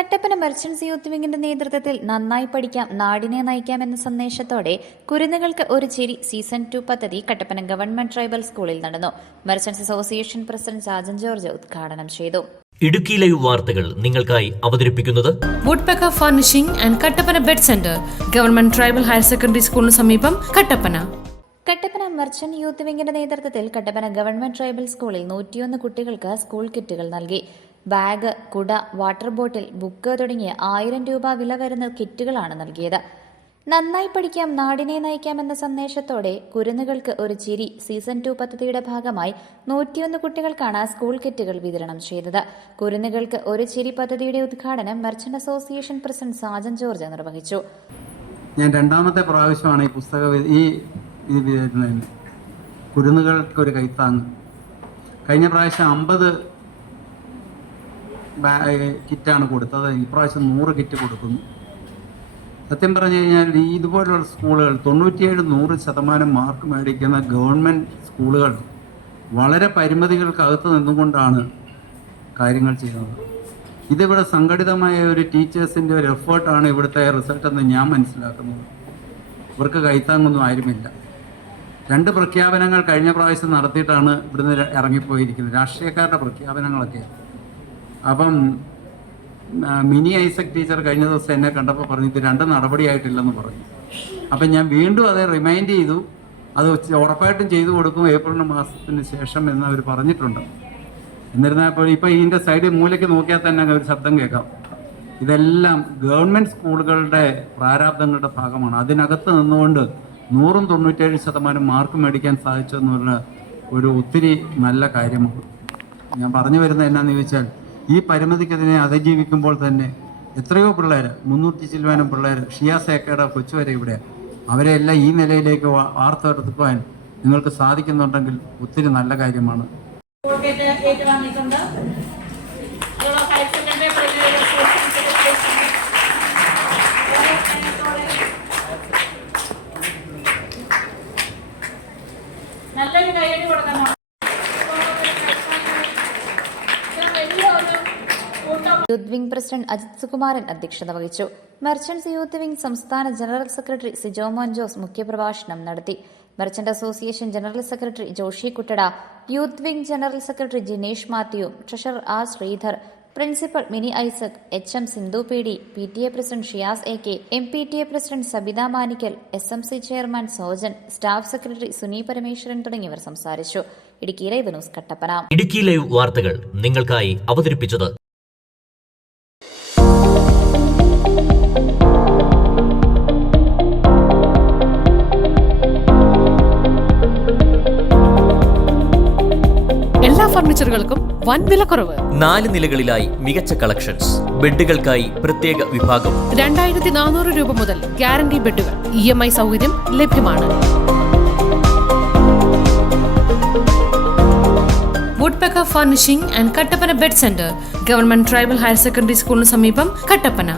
Kattappana merchants youth വിംഗിന്റെ നേതൃത്വത്തിൽ നന്നായി പഠിക്കാം നാടിനെ നയിക്കാം എന്ന സന്ദേശത്തോടെ കുരുന്നുകൾക്ക് ഒരു ചിരി സീസൺ 2 പദ്ധതി കട്ടപ്പന ഗവൺമെന്റ് ട്രൈബൽ സ്കൂളിൽ നടന്നു. Merchants association president Sajan George ഉദ്ഘാടനം ചെയ്തു. ഇടുക്കി ലൈവ് വാർത്തകൾ നിങ്ങൾക്കായി അവതരിപ്പിക്കുന്നത് woodpecker furnishing and Kattappana bed centre, government tribal higher secondary സ്കൂളിന് സമീപം, കട്ടപ്പന. കട്ടപ്പന മെർച്ചന്റ് യൂത്ത് വിംഗിന്റെ നേതൃത്വത്തിൽ കട്ടപ്പന ഗവൺമെന്റ് ട്രൈബൽ സ്കൂളിൽ 101 കുട്ടികൾക്ക് സ്കൂൾ കിറ്റുകൾ നൽകി. ബാഗ്, കുട, വാട്ടർ ബോട്ടിൽ, ബുക്ക് തുടങ്ങിയ 1000 രൂപ വില വരുന്ന കിറ്റുകളാണ് നൽകിയത്. നന്നായി പഠിക്കാം നാടിനെ നയിക്കാം എന്ന സന്ദേശത്തോടെ കുരുന്നുകൾക്ക് ഒരു ചിരി സീസൺ 2 പദ്ധതിയുടെ ഭാഗമായി 101 കുട്ടികൾക്കാണ് സ്കൂൾ കിറ്റുകൾ വിതരണം ചെയ്തത്. കുരുന്നുകൾക്ക് ഒരു ചിരി പദ്ധതിയുടെ ഉദ്ഘാടനം merchant association president Sajan George നിർവഹിച്ചു. ഞാൻ രണ്ടാമത്തെ പ്രാവശ്യമാണ് ഈ പുസ്തകം കുരുന്നുകൾക്കൊരു കൈത്താങ്. കഴിഞ്ഞ പ്രാവശ്യം 50 കിറ്റാണ് കൊടുത്തത്. ഇപ്രാവശ്യം 100 കിറ്റ് കൊടുക്കുന്നു. സത്യം പറഞ്ഞു കഴിഞ്ഞാൽ ഇതുപോലുള്ള സ്കൂളുകൾ 97-100% മാർക്ക് മേടിക്കുന്ന ഗവൺമെൻറ് സ്കൂളുകൾ വളരെ പരിമിതികൾക്കകത്ത് നിന്നുകൊണ്ടാണ് കാര്യങ്ങൾ ചെയ്യുന്നത്. ഇതിവിടെ സംഘടിതമായ ഒരു ടീച്ചേഴ്സിൻ്റെ ഒരു എഫേർട്ടാണ് ഇവിടുത്തെ റിസൾട്ട് എന്ന് ഞാൻ മനസ്സിലാക്കുന്നത്. ഇവർക്ക് കൈത്താങ്ങൊന്നും ആരുമില്ല. 2 പ്രഖ്യാപനങ്ങൾ കഴിഞ്ഞ പ്രാവശ്യം നടത്തിയിട്ടാണ് ഇവിടുന്ന് ഇറങ്ങിപ്പോയിരിക്കുന്നത്. രാഷ്ട്രീയക്കാരുടെ പ്രഖ്യാപനങ്ങളൊക്കെ. അപ്പം മിനി ഐസക് ടീച്ചർ കഴിഞ്ഞ ദിവസം എന്നെ കണ്ടപ്പോൾ പറഞ്ഞു ഇത് 2 നടപടിയായിട്ടില്ലെന്ന് പറഞ്ഞു. അപ്പം ഞാൻ വീണ്ടും അത് റിമൈൻഡ് ചെയ്തു. അത് ഉറപ്പായിട്ടും ചെയ്തു കൊടുക്കും ഏപ്രിൽ മാസത്തിന് ശേഷം എന്ന് അവർ പറഞ്ഞിട്ടുണ്ട്. എന്നിരുന്നപ്പോൾ ഇപ്പോൾ ഇതിൻ്റെ സൈഡിൽ മൂലയ്ക്ക് നോക്കിയാൽ തന്നെ ഒരു ശബ്ദം കേൾക്കാം. ഇതെല്ലാം ഗവൺമെൻറ് സ്കൂളുകളുടെ പ്രാരാബ്ദങ്ങളുടെ ഭാഗമാണ്. അതിനകത്ത് നിന്നുകൊണ്ട് 197% മാർക്ക് മേടിക്കാൻ സാധിച്ചെന്നുള്ള ഒരു ഒത്തിരി നല്ല കാര്യമാണ്. ഞാൻ പറഞ്ഞു വരുന്നത് എന്നാന്ന് ചോദിച്ചാൽ ഈ പരിമിതിക്കതിനെ അതിജീവിക്കുമ്പോൾ തന്നെ എത്രയോ പിള്ളേർ, 300 ചില്ലുവാനും പിള്ളേർ, ഷിയാസേക്കയുടെ കൊച്ചുവരെ ഇവിടെ, അവരെ എല്ലാം ഈ നിലയിലേക്ക് വാർത്തെടുക്കുവാൻ നിങ്ങൾക്ക് സാധിക്കുന്നുണ്ടെങ്കിൽ ഒത്തിരി നല്ല കാര്യമാണ്. നല്ലൊരു കൈയ്യടി കൊടുക്കണം. Youth wing president Ajith Sukumaran അധ്യക്ഷത വഹിച്ചു. മെർച്ചന്റ്സ് യൂത്ത് വിംഗ് സംസ്ഥാന ജനറൽ സെക്രട്ടറി സിജോ മോൻ ജോസ് മുഖ്യപ്രഭാഷണം നടത്തി. Merchant association general secretary Joshy Kuttada, youth wing general secretary Jinesh Mathew, treasurer R Sridhar, principal Mini Isaac, HM Sindhu PD, PTA president Shiyas AK, MPTA president Sabitha Manikkal, SMC chairman Sojan, staff secretary Suni Parameswaran തുടങ്ങിയവർ സംസാരിച്ചു. Idukki live news Kattappana. Idukki live വാർത്തകൾ നിങ്ങൾക്കായി അവതരിപ്പിച്ചത് എല്ലാ ഫർണിച്ചറുകൾക്കും വൻ വിലക്കുറവ്. 4 നിലകളിലായി മികച്ച കളക്ഷൻസ്. ബെഡുകൾക്കായി പ്രത്യേക വിഭാഗം. 2400 രൂപ മുതൽ ഗ്യാരണ്ടി ബെഡുകൾ. EMI സൗകര്യം ലഭ്യമാണ്. Woodpecker furnishing and Kattappana bed centre, government tribal higher secondary സ്കൂളിന് സമീപം, കട്ടപ്പന.